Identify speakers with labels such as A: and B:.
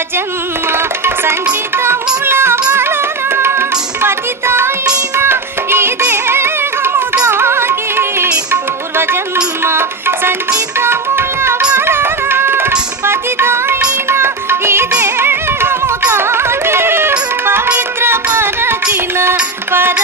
A: పూర్వజన్మ సంచితముల వలన పతితాయిన ఈ దేహము తాగి పూర్వజన్మ సంచితముల వలన పతితాయిన ఈ దేహము తాగి పవిత్ర పరచిన పర